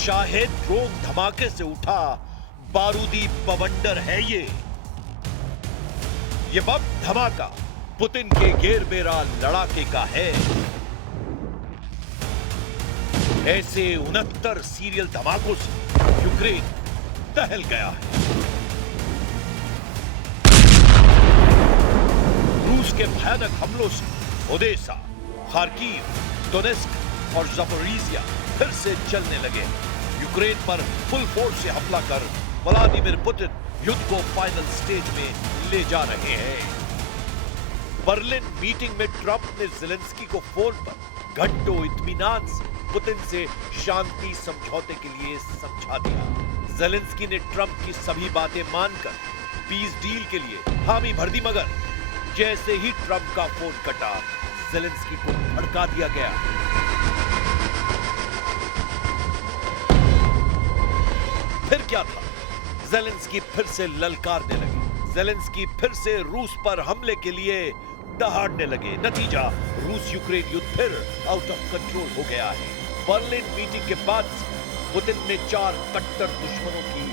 Shahid drone धमाके से उठा बारूदी बवंडर है ये बम धमाका पुतिन के घेरबेरा लड़ाके का है। ऐसे 69 सीरियल धमाकों से यूक्रेन दहल गया है। रूस के भयानक हमलों से ओडेसा, खार्किव, डोनेस्क और ज़पोरिज़िया फिर से चलने लगे। यूक्रेन पर फुल फोर्स से हमला कर व्लादिमीर पुतिन युद्ध को फाइनल स्टेज में ले जा रहे हैं। बर्लिन मीटिंग में ट्रंप ने ज़ेलेंस्की को फोन पर घंटों इत्मीनान से पुतिन से शांति समझौते के लिए समझा दिया। ज़ेलेंस्की ने ट्रंप की सभी बातें मानकर पीस डील के लिए हामी भर दी, मगर जैसे ही ट्रंप का फोन कटा ज़ेलेंस्की को भड़का दिया गया। फिर क्या था? ज़ेलेंस्की फिर से ललकारने लगे। ज़ेलेंस्की फिर से रूस पर हमले के लिए दहाड़ने लगे। नतीजा, रूस यूक्रेन युद्ध फिर आउट ऑफ कंट्रोल हो गया है। बर्लिन मीटिंग के बाद पुतिन ने 4 कट्टर दुश्मनों की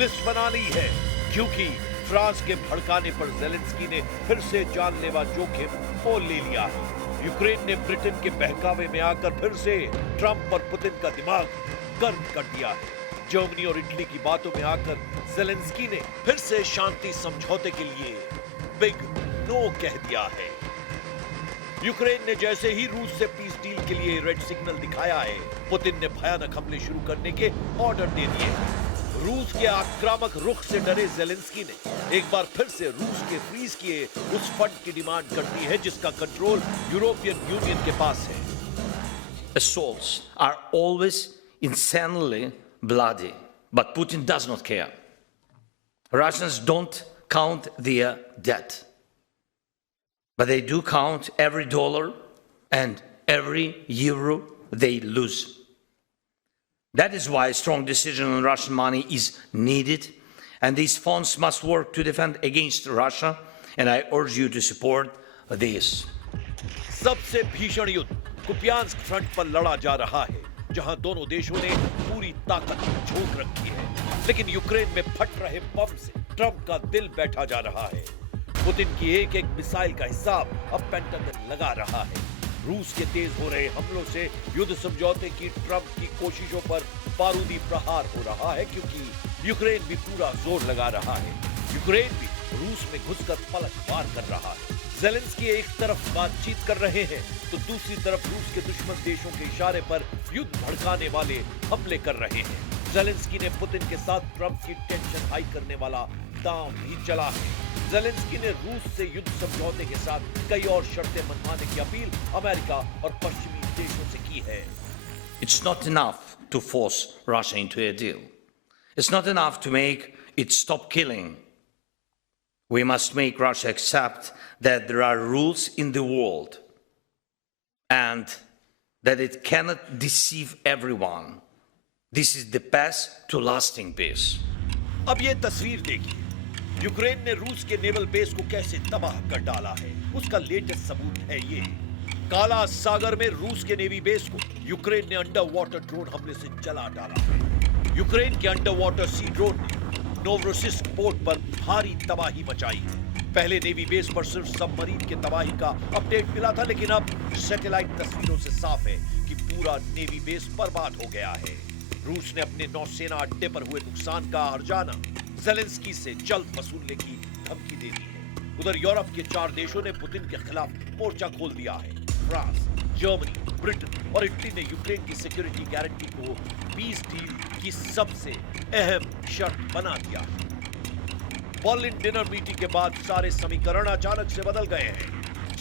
लिस्ट बना ली है, क्योंकि फ्रांस के भड़काने पर ज़ेलेंस्की ने फिर से जानलेवा जोखिम मोल ले लिया है। यूक्रेन ने ब्रिटेन के बहकावे में आकर फिर से ट्रंप और पुतिन का दिमाग गर्म कर दिया है। जर्मनी और इटली की बातों में आकर ज़ेलेंस्की ने फिर से शांति समझौते के लिए बिग नो कह दिया है। यूक्रेन ने जैसे ही रूस से पीस डील के लिए रेड सिग्नल दिखाया है, पुतिन ने भयानक हमले शुरू करने के ऑर्डर दे दिए। रूस के आक्रामक रुख से डरे ज़ेलेंस्की ने एक बार फिर से रूस के फ्रीज किए उस फंड की डिमांड कर दी है जिसका कंट्रोल यूरोपियन यूनियन के पास है। Assaults are always insanely bloody, but Putin does not care. Russians don't count their debt, but they do count every dollar and every euro they lose. That is why a strong decision on Russian money is needed, and these funds must work to defend against Russia, and I urge you to support this. सबसे भीषण युद्ध Kupiansk front पर लड़ा जा रहा है, जहां दोनों देशों ने पूरी ताकत झोंक रखी है। लेकिन यूक्रेन में फट रहे बम से ट्रंप का दिल बैठा जा रहा है। पुतिन की एक एक मिसाइल का हिसाब अब पेंटागन लगा रहा है। रूस के तेज हो रहे हमलों से युद्ध समझौते की ट्रंप की कोशिशों पर बारूदी प्रहार हो रहा है, क्योंकि यूक्रेन भी पूरा जोर लगा रहा है। यूक्रेन भी रूस में घुसकर पलटवार कर रहा है। ज़ेलेंस्की एक तरफ बातचीत कर रहे हैं तो दूसरी तरफ रूस के दुश्मन देशों के इशारे पर युद्ध भड़काने वाले हमले कर रहे हैं। ज़ेलेंस्की ने पुतिन के साथ ट्रंप की टेंशन हाई करने वाला दांव भी चला है। ज़ेलेंस्की ने रूस से युद्ध समझौते के साथ कई और शर्तें मनवाने की अपील अमेरिका और पश्चिमी देशों से की है। It's not enough to force Russia into a deal. It's not enough to make it stop killing. We must make Russia accept that there are rules in the world and that it cannot deceive everyone. This is the path to lasting peace. अब ये तस्वीर देखिए, Ukraine ने रूस के naval base को कैसे तबाह कर डाला है। उसका लेटेस्ट सबूत है ये। काला सागर में रूस के नेवी बेस को यूक्रेन ने अंडर वाटर ड्रोन हमले से जला डाला है। यूक्रेन के अंडर वाटर सी ड्रोन ने नोवरोसिस्क पोर्ट पर भारी तबाही मचाई है। पहले नेवी बेस पर सिर्फ सबमरीन के तबाही का अपडेट मिला था, लेकिन अब सैटेलाइट तस्वीरों से साफ है कि पूरा नेवी बेस बर्बाद हो गया है। रूस ने अपने नौसेना अड्डे पर हुए नुकसान का हर्जाना ज़ेलेंस्की से जल्द वसूलने की धमकी दे दी है। उधर यूरोप के 4 देशों ने पुतिन के खिलाफ मोर्चा खोल दिया है। फ्रांस, जर्मनी, ब्रिटेन और इटली ने यूक्रेन की सिक्योरिटी गारंटी को पीस डील की सबसे अहम शर्त बना दिया। बर्लिन डिनर मीटिंग के बाद सारे समीकरण अचानक से बदल गए हैं।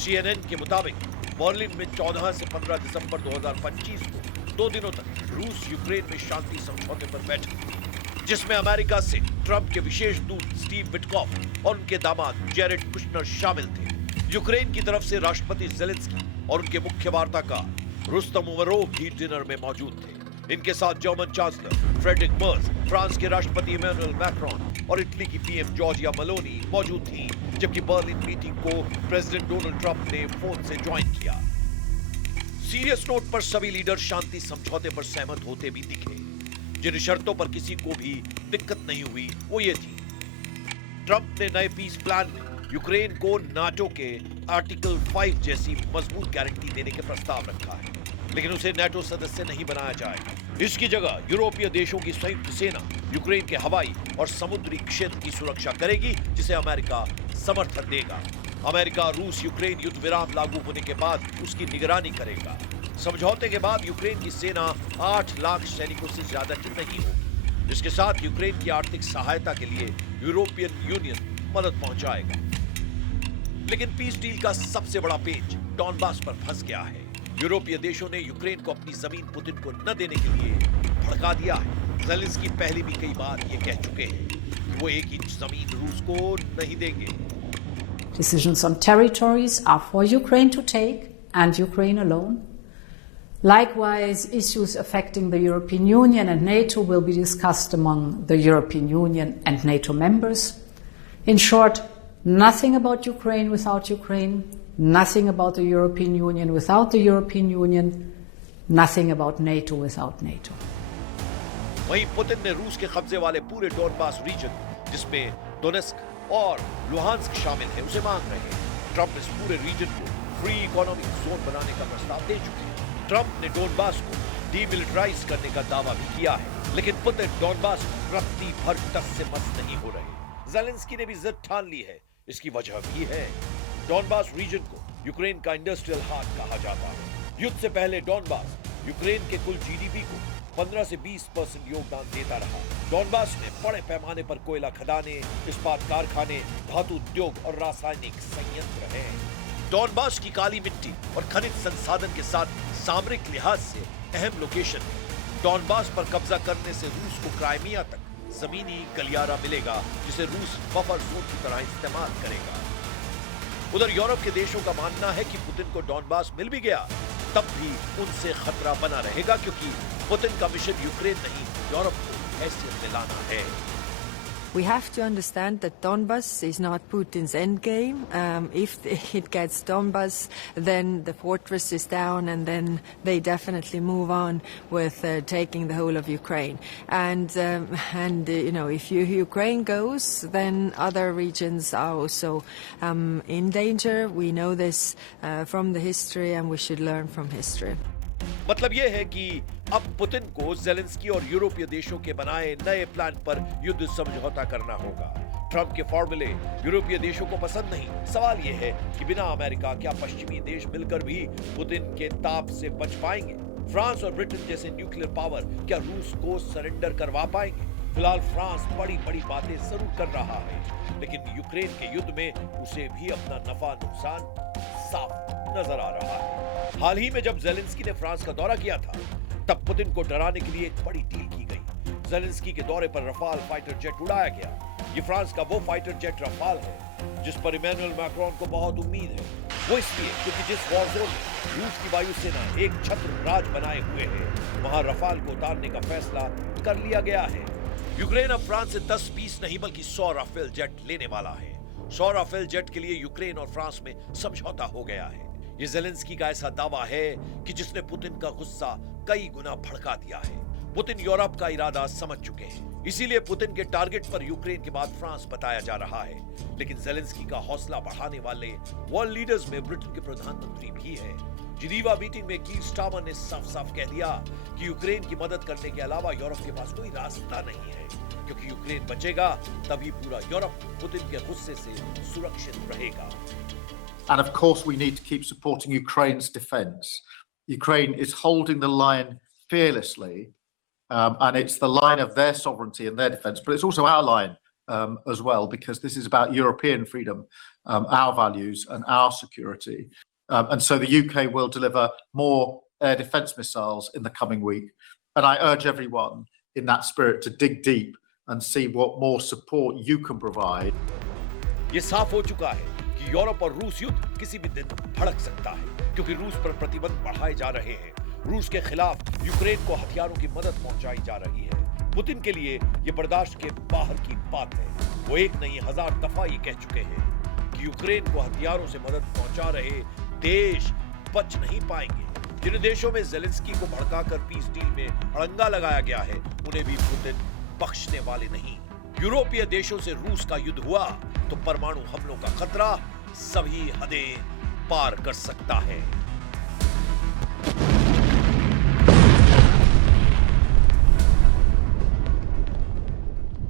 CNN के मुताबिक बर्लिन में 14 से 15 दिसंबर 2025 को 2 दिनों तक रूस यूक्रेन में शांति समझौते पर बैठक हुई, जिसमें अमेरिका से ट्रंप के विशेष दूत स्टीव विटकॉफ और उनके दामाद जेरेड कुशनर शामिल थे। यूक्रेन की तरफ से राष्ट्रपति ज़ेलेंस्की और उनके मुख्य वार्ताकार रुस्तम उमरोव भी डिनर में मौजूद थे। इनके साथ German chancellor Friedrich Merz, France के राष्ट्रपति इमैनुअल मैक्रोन और इटली की पीएम जॉर्जिया मेलोनी मौजूद थी, जबकि बर्लिन मीटिंग को प्रेसिडेंट डोनाल्ड ट्रंप ने फोन से ज्वाइन किया। सीरियस नोट पर सभी लीडर शांति समझौते पर सहमत होते भी दिखे। जिन शर्तों पर किसी को भी दिक्कत नहीं हुई वो ये थी, ट्रंप ने नए पीस प्लान में यूक्रेन को नाटो के आर्टिकल 5 जैसी मजबूत गारंटी देने के प्रस्ताव रखा है, लेकिन उसे नाटो सदस्य नहीं बनाया जाएगा। इसकी जगह यूरोपीय देशों की संयुक्त सेना यूक्रेन के हवाई और समुद्री क्षेत्र की सुरक्षा करेगी, जिसे अमेरिका समर्थन देगा। अमेरिका रूस यूक्रेन युद्ध विराम लागू होने के बाद उसकी निगरानी करेगा। समझौते के बाद यूक्रेन की सेना 8 लाख सैनिकों से ज्यादा की नहीं होगी, जिसके साथ यूक्रेन की आर्थिक सहायता के लिए यूरोपियन यूनियन मदद पहुंचाएगा। लेकिन पीस डील का सबसे बड़ा पेच डॉनबास पर फंस गया है। यूरोपीय देशों ने यूक्रेन को अपनी जमीन पुतिन को न देने के लिए भड़का दिया है। ज़ेलेंस्की पहले भी कई बार ये कह चुके हैं कि वो 1 इंच जमीन रूस को नहीं देंगे। Decisions on territories are for Ukraine to take and Ukraine alone. Likewise, issues affecting the European Union and NATO will be discussed among the European Union and NATO members. In short, nothing about Ukraine without Ukraine, nothing about the European Union without the European Union, nothing about NATO without NATO. वहीं Putin ने रूस के कब्जे वाले पूरे Donbas region, जिसमें Donetsk और Luhansk शामिल है, उसे मांग रहे हैं। ट्रंप इस पूरे रीजन को फ्री इकोनॉमिक जोन बनाने का प्रस्ताव दे चुके हैं। ट्रंप ने डॉनबास को डीमिलिटराइज करने का दावा भी किया है, लेकिन पुतिन डॉनबास रत्ती भर टस से मस नहीं हो रहे। ज़ेलेंस्की ने भी जिद ठान ली है। इसकी वजह भी है, डॉनबास रीजन को यूक्रेन का इंडस्ट्रियल हार्ट कहा जाता है। युद्ध से पहले डॉनबास यूक्रेन के कुल जीडीपी को 15 से 20% योगदान देता रहा। डॉनबास में बड़े पैमाने पर कोयला खदानें, इस्पात कारखाने, धातु उद्योग और रासायनिक संयंत्र हैं। डॉनबास की काली मिट्टी और खनिज संसाधन के साथ सामरिक लिहाज से अहम लोकेशन है। डॉनबास पर कब्जा करने से रूस को क्राइमिया तक जमीनी गलियारा मिलेगा, जिसे रूस बफर जोन की तरह इस्तेमाल करेगा। उधर यूरोप के देशों का मानना है कि पुतिन को डॉनबास मिल भी गया तब भी उनसे खतरा बना रहेगा, क्योंकि पुतिन का मिशन यूक्रेन नहीं, यूरोप को हैसियत दिलाना है। We have to understand that Donbas is not Putin's endgame. If it gets Donbas, then the fortress is down, and then they definitely move on with taking the whole of Ukraine. And you know, if Ukraine goes, then other regions are also in danger. We know this from the history, and we should learn from history. मतलब यह है कि अब Putin को Zelensky और यूरोपीय देशों के बनाए नए प्लान पर युद्ध समझौता करना होगा। ट्रंप के फॉर्मूले यूरोपीय देशों को पसंद नहीं। सवाल यह है कि बिना अमेरिका क्या पश्चिमी देश मिलकर भी पुतिन के ताप से बच पाएंगे? फ्रांस और ब्रिटेन जैसे न्यूक्लियर पावर क्या रूस को सरेंडर करवा पाएंगे? फिलहाल फ्रांस बड़ी बड़ी बातें जरूर कर रहा है, लेकिन यूक्रेन के युद्ध में उसे भी अपना नफा नुकसान साफ नजर आ रहा है। हाल ही में जब ज़ेलेंस्की ने फ्रांस का दौरा किया था, तब पुतिन को डराने के लिए एक बड़ी डील की गई। ज़ेलेंस्की के दौरे पर रफाल फाइटर जेट उड़ाया गया। ये फ्रांस का वो फाइटर जेट रफाल है जिस पर इमैनुअल मैक्रोन को बहुत उम्मीद है। वो इसलिए क्योंकि जिस वॉर जोन में रूस की वायुसेना एक छत्र राज बनाए हुए है, वहां रफाल को उतारने का फैसला कर लिया गया है। यूक्रेन अब फ्रांस से 10 पीस नहीं बल्कि 100 राफेल जेट लेने वाला है। 100 राफेल जेट के लिए यूक्रेन और फ्रांस में समझौता हो गया है। ये ज़ेलेंस्की का ऐसा दावा है कि जिसने पुतिन का गुस्सा कई गुना भड़का दिया है। पुतिन यूरोप का इरादा समझ चुके हैं, इसीलिए पुतिन के टारगेट पर यूक्रेन के बाद फ्रांस बताया जा रहा है। लेकिन ज़ेलेंस्की का हौसला बढ़ाने वाले वर्ल्ड लीडर्स में ब्रिटेन के प्रधानमंत्री भी हैं। जिनीवा मीटिंग में कीर स्टारमर ने साफ-साफ कह दिया कि यूक्रेन की मदद करने के अलावा यूरोप के पास कोई रास्ता नहीं है, क्योंकि यूक्रेन बचेगा तभी पूरा यूरोप पुतिन के गुस्से से सुरक्षित रहेगा। And of course, we need to keep supporting Ukraine's defense. Ukraine is holding the line fearlessly, and it's the line of their sovereignty and their defense, but it's also our line as well, because this is about European freedom, our values and our security. And so the UK will deliver more air defense missiles in the coming week. And I urge everyone in that spirit to dig deep and see what more support you can provide. ये साफ हो चुका है कि Europe और रूस युद्ध किसी भी दिन भड़क सकता है, क्योंकि रूस पर प्रतिबंध बढ़ाए जा रहे हैं। रूस के खिलाफ यूक्रेन को हथियारों की मदद पहुंचाई जा रही है। पुतिन के लिए ये बर्दाश्त के बाहर की बात है। वो एक नहीं 1000 दफा ये कह चुके हैं कि यूक्रेन को हथियारों से मदद पहुंचा रहे देश बच नहीं पाएंगे। जिन देशों में जेलेंस्की को भड़काकर पीस डील में अड़ंगा लगाया गया है, उन्हें भी पुतिन बख्शने वाले नहीं। यूरोपीय देशों से रूस का युद्ध हुआ तो परमाणु हमलों का खतरा सभी हदें पार कर सकता है।